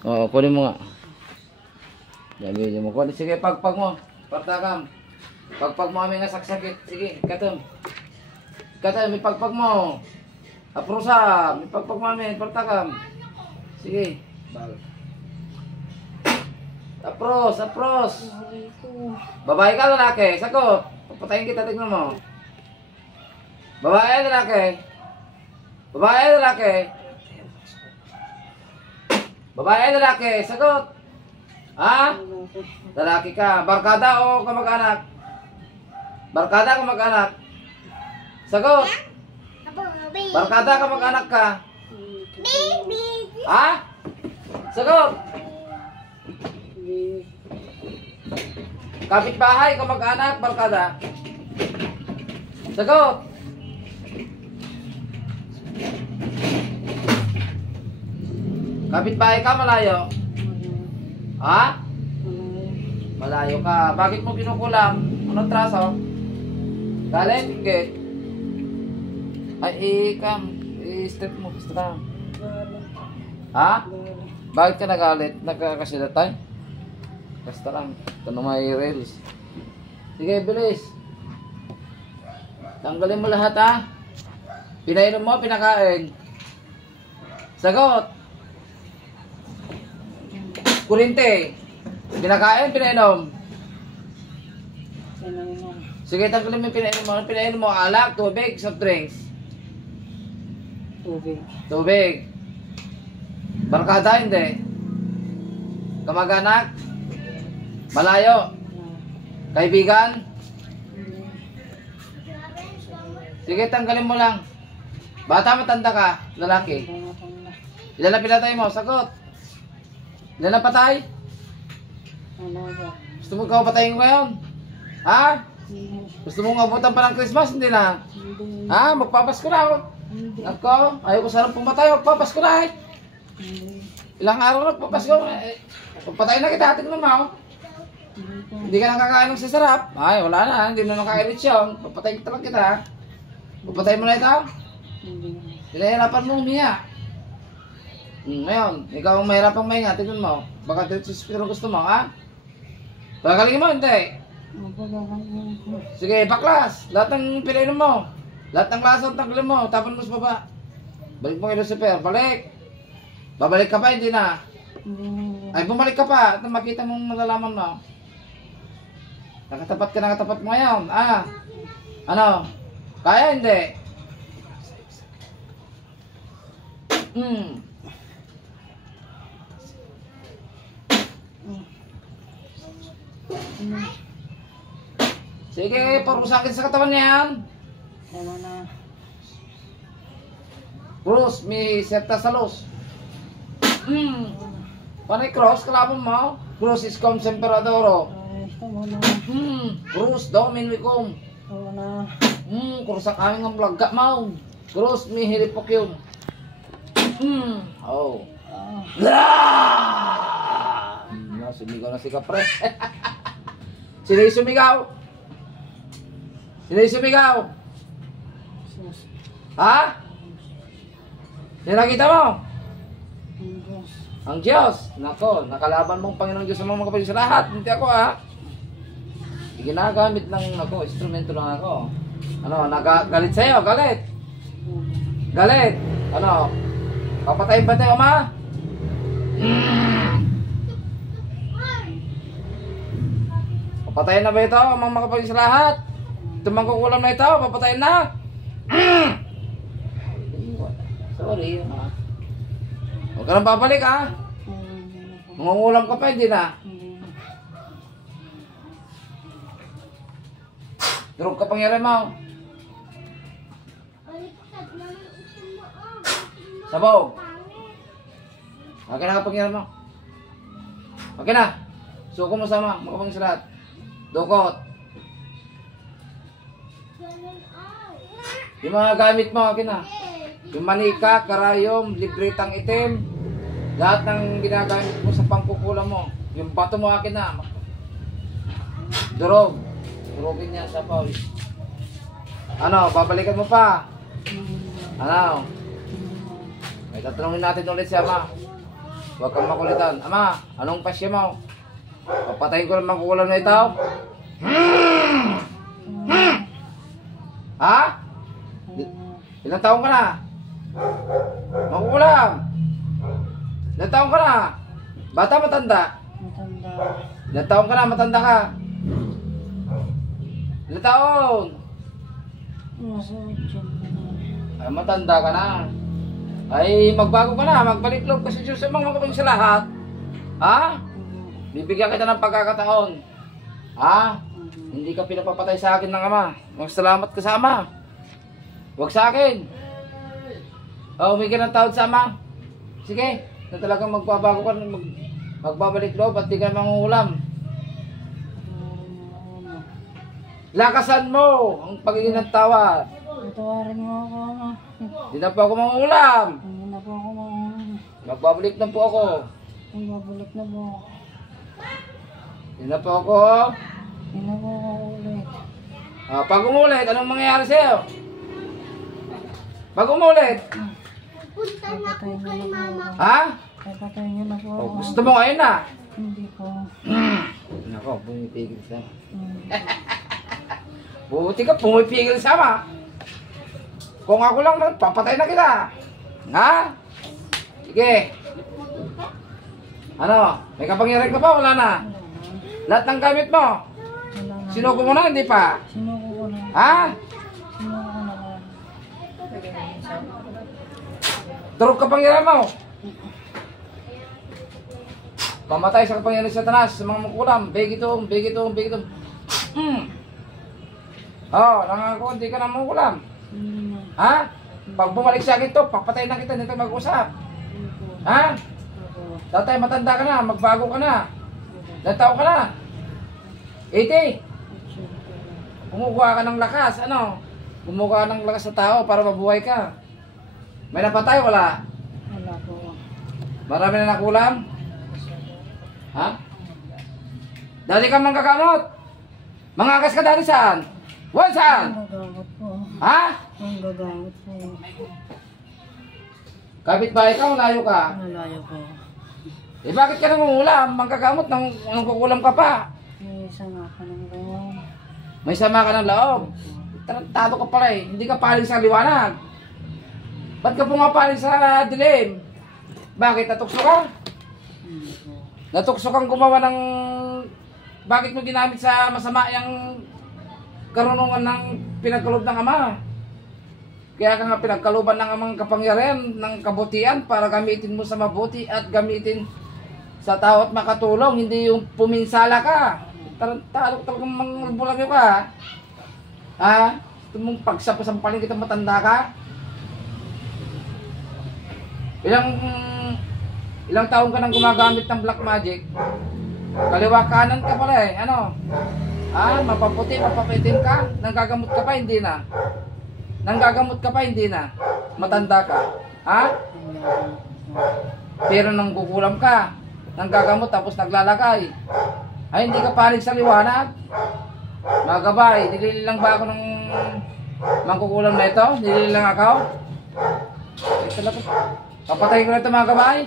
Oo, kunin mo nga. Sabi mo, kunin. Sige, pagpag mo. Partakam. Pagpag mo kami nga saksakit. Sige, katom. Katom, may pagpag mo. Aprusa, may pagpag mo kami. Partakam. Sige. Apros, apros. Babae ka, lalaki. Sagot. Papatayin kita, tignan mo. Babae, lalaki. Babae, lalaki. Babae, lalaki. Sagot. Ha? Lalaki ka. Barkada o kamag-anak? Barkada kamag-anak? Sagot. Barkada kamag-anak ka? Ha? Sagot. Kapitbahay kamag-anak? Barkada? Sagot. Kapitbahay ka, malayo? Ha? Malayo ka. Bakit mo kinukulam? Anong traso? Galit? Ingit? Ay, i-step mo. Basta ka. Ha? Bakit ka nagalit? Nagkakasilatay? Basta lang. Ito na may rails. Sige, bilis. Tanggalin mo lahat, ha? Pinainom mo, pinakain. Sagot. Kurinte. Pinakain, pinainom. Sige, tanggalin mo yung pinainom mo. Pinainom mo, alak, tubig, soft drinks. Tubig. Barkada, hindi. Kamag-anak. Malayo. Kaibigan. Sige, tanggalin mo lang. Bata, matanda ka, lalaki. Ilan na pinatay mo? Sagot. Ilan na patay? Gusto mo ikaw patayin ko ngayon? Ha? Gusto mo ngabutan pa ng Christmas? Hindi na. Ha? Magpapasko na ako. Ako, ayaw ko sarang pumatay. Magpapasko na eh. Ilang araw na magpapasko. Pagpatayin na kita, tingnan mo. Hindi ka nakakain ng sasarap. Ay, wala na. Hindi mo nakakain siya. Papatayin kita lang kita. Papatayin mo na ito. Pinahirapan mo umiya. Ngayon, ikaw ang mahirapang mahinga, tignan mo. Baka dito sa hospital gusto mo, ha? Pagalingin mo, hindi. Sige, baklas. Lahat ng pinainom mo. Lahat ng lason, tanggalin mo. Tapon mo sa baba. Balik mo kay Lucifer. Balik. Babalik ka pa, hindi na. Ay, bumalik ka pa. At makita mong malalaman mo. Nakatapat ka, nakatapat mo ngayon. Ah. Ano? Kaya, hindi. Sige, parusakin sa katawan niyan. Cross, may serta sa los. Panay cross, kalaban mo. Cross is cum semperadoro. Cross, domin wikum. Cross ang aming ang vlog mo. Cross, may hilipokyum. Oh. Sumigaw na si Kapre. Sino yung sumigaw? Sino yung sumigaw? Ha? Sino nakita mo? Ang Diyos. Nako, nakalaban mong Panginoong Diyos sa mga kapatid sa lahat. Hindi ako, ha? Ginagamit lang ako, instrumento lang ako. Ano, galit sa'yo, galit. Galit. Ano? Papatayin ba tayo, ma? Papatayin na ba ito, mga kapatid sa lahat? Itong mangkukulam na ito, papatayin na? Sorry, ha? Huwag ka nang babalik, ha? Mangungulam ka pa, hindi na? Durog ka pangyari mo. Sabog. Okay na kapag mo. Okay na. Suko mo sama. Makapang sa lahat. Dukot. Yung mga gamit mo. Okay na. Yung manika, karayom, libretang itim. Lahat ng ginagamit mo sa pangkukulam mo. Yung bato mo akin na. Durog. Durogin niya sa Paul. Ano? Babalikan mo pa. Ano? May tatanungin natin ulit siya, ma. Huwag kang makulitan. Ama, anong pasya mo? Papatayin ko naman kukulam na ito. Ha? Ilang taong ka na? Makukulam. Ilang taong ka na? Bata, matanda? Matanda. Ilang taong ka na? Matanda ka? Ilang taon? Nasa 80 Ay, matanda ka na. Ay, magbago ka na. Magbalik loob kasi Diyos sa mga kapag sa lahat. Ha? Bibigyan kita ng pagkakataon. Ha? Hindi ka pinapapatay sa akin ng ama. Magsalamat ka sa ama. Huwag sa akin. O, humingi ng tawad sa ama. Sige, na talagang magbabago ka, magbabalik loob at di ka mangungulam. Lakasan mo ang pagiging ng tawad. Patawarin mo ako, Ama. Di na po ako mangungulam. Hindi na po ako mga... Magbabalik na po ako. Magbabalik na po. Di na po ako. Hindi na po ako ulit. Pag umulit, anong mangyayari sa'yo? Pag umulit, Papatayin niyo na po ako. ha? Papatayin niyo na po ako. Gusto mo ngayon na? Hindi po. Nako, pumipigil sa ama. Hmm. Buti ka, pumipigil sa ama. Kung ako lang, papatay na kita. Ha? Sige. Ano? May kapangyarihan ka pa? Wala na. Lahat ng gamit mo. Wala na. Sinuko mo na, hindi pa. Sinuko ko na. Ha? Sinuko ko na po. Turog kapangyarihan mo. Pamatay sa kapangyarihan sa Satanas, sa mga makulam. Begitom, begitom, begitom. Nangako, hindi ka na makulam. Hindi na. Ha? Pag bumalik sa akin to, papatay na kita, hindi tayo mag-usap. Hindi po. Ha? Opo. Tatay, matanda ka na, magbago ka na. Ilang taon ka na? 80. Kumukuha ka ng lakas, ano? Kumukuha ka ng lakas sa tao para mabuhay ka. May napatay, wala? Wala po. Marami na nakulam? Ha? Dati ka manggagamot. Mangagas ka dati saan? Wala saan? Ang gagamot po. Ha? Ang gagamot po. Kapit-bahay ka o layo ka? Malayo po. Eh bakit ka nangungulam? Manggagamot nang kukulam ka pa. May isang ako ng gawa. May sama ka ng loob. Tarantado ka pala eh. Hindi ka paling sa liwanag. Ba't ka pumapaling sa dilim? Bakit? Natukso ka? Hindi po. Natukso kang gumawa ng... Bakit mo ginamit sa masama yung karunungan ng pinagkaloob ng ama? Kaya ka nga pinagkalooban ng amang kapangyarihan, ng kabutihan para gamitin mo sa mabuti at gamitin sa tao at makatulong. Hindi yung puminsala ka. Tarantado ka talagang mangbulagyo ka. Ha? Ito mong pagsapasampalin kita matanda ka? Ilang taon ka nang gumagamit ng black magic? Kaliwa kanan ka pala eh. Ano? Mapaputi, mapapitim ka? Nanggagamot ka pa, hindi na. Nanggagamot ka pa, hindi na. Matanda ka. Ha? Pero nang kukulam ka, nanggagamot tapos naglalagay. Ay, hindi ka palig sa liwanag. Mga gabay, nilililang ba ako ng mangkukulam na ito? Nilililang ako? Eh, talaga. Papatayin ko na ito mga gabay.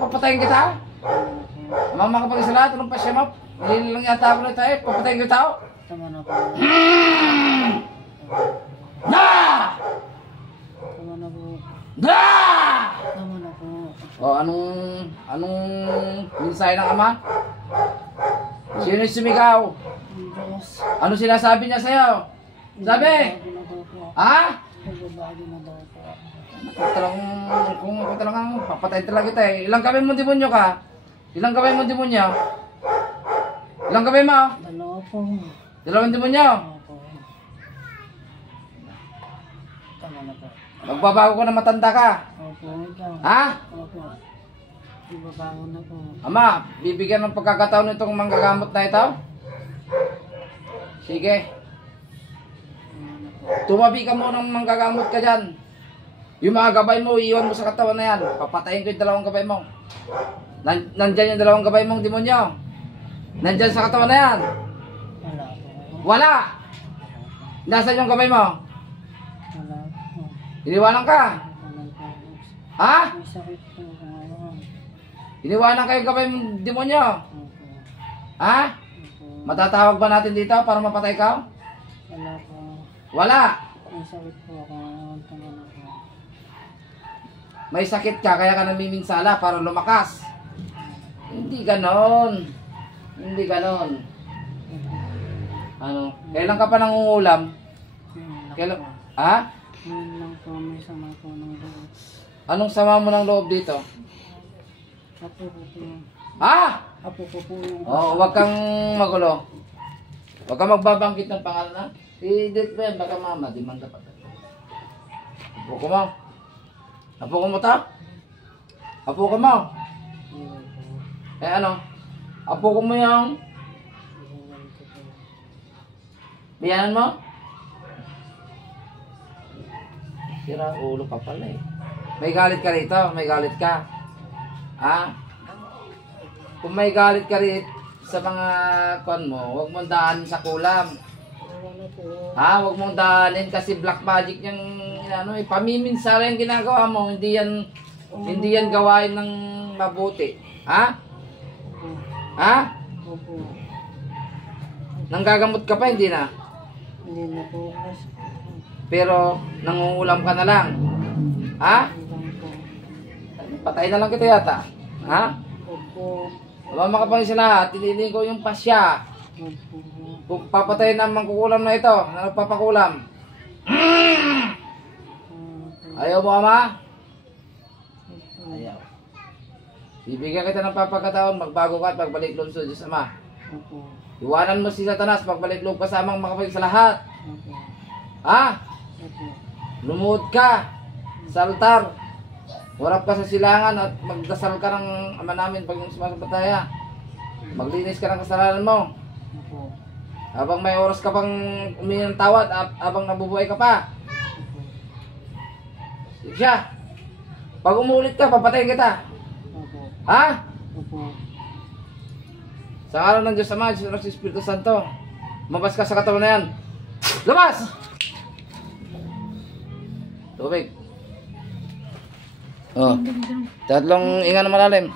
Papatayin kita? Mama kapag isa lahat, anong pasya mo? Nilililang yata ako na ito eh. Papatayin kita? Tama na po. Na! Tama na po. Na! Tama na po. O, anong mensahe ng ama? Sino yung sumigaw? Ang Diyos. Ano sinasabi niya sa'yo? Sabi! Magbabago na daw po. Ha? Magbabago na daw po. Kung ako talagang papatay talaga kita eh. Ilang gawin mo demonyo ka? Ilang gawin mo demonyo? Ilang gawin mo? Dalawa po. Dalawang demonyo? Opo. Tama na po. Magbabago ko na matanda ka. Opo, ito. Ha? Opo. Magbabago na po. Ama, bibigyan ng pagkakataon itong manggagamot na ito? Sige. Tama na po. Tumabi ka mo nang manggagamot ka dyan. Yung mga gabay mo, iiwan mo sa katawan na yan. Papatayin ko yung dalawang gabay mo. Nandyan yung dalawang gabay mong demonyo. Nandyan sa katawan na yan. Wala po. Wala! Nasaan yung gabay mo? Wala po. Iniwanan ka. Wala po. Ha? May sakit po ako ngayon. Iniwanan kayo gabay ng demonyo. Opo. Ha? Opo. Matatawag ba natin dito para mapatay ka? Wala po. Wala. May sakit po ako ngayon. Tangan ako. May sakit ka kaya ka namiminsala para lumakas. Hindi ganon. Hindi ganon. Ano? Kailan ka pa nangungulam? Kailan? Ha? Ngayon lang po may sama po ng loob. Anong sama mo ng loob dito? Apo ko po. Ha? Apo ko po yung... Oh, wag kang magulo. Wag kang magbabanggit ng pangalan na. I-delete mo yan, baka mama, demanda pa. Apo ko mo. Apo ko mo ta? Apo ko mo. Eh ano? Apo ko mo yung... Biyanan mo? Sira ulo pa pala eh. May galit ka rito, may galit ka. Ha? Kung may galit ka rito sa mga kon mo, huwag mong daanin sa kulam. Ha? Huwag mong daanin kasi black magic yung ano, eh, pamiminsala yung ginagawa mo, hindi yan gawain ng mabuti. Ha? Ha? Opo. Nanggagamot ka pa, hindi na. Hindi na po. Pero nangungulam ka na lang. Ha? Hindi lang po. Patay na lang kita yata. Ha? Opo. Mama ka pa rin sa lahat, tiniling ko yung pasya. Opo. Kung papatayin ang mangkukulam na ito, na nagpapakulam. Ayaw mo, ama? Ayaw. Bibigyan kita ng papagkataon, magbago ka at magbalik loob sa Diyos, ama. Opo. Iwanan mo si Satanas, magbalik loob ka sa amang makapag sa lahat. Opo. Ha? Opo. Lumuhod ka sa altar. Warap ka sa silangan at magdasal ka ng ama namin pag yung sumasabataya. Maglinis ka ng kasalanan mo. Opo. Habang may oras ka pang umingi ng tawad, habang nabubuhay ka pa. Sige siya. Pag umulit ka, papatayin kita. Opo. Ha? Opo. Sa araw ng Diyos Ama, Diyos Anak, Espiritu Santo, lumabas ka sa katawan na yan. Lumabas! Tubig. Oh. Tatlong inga na malalim.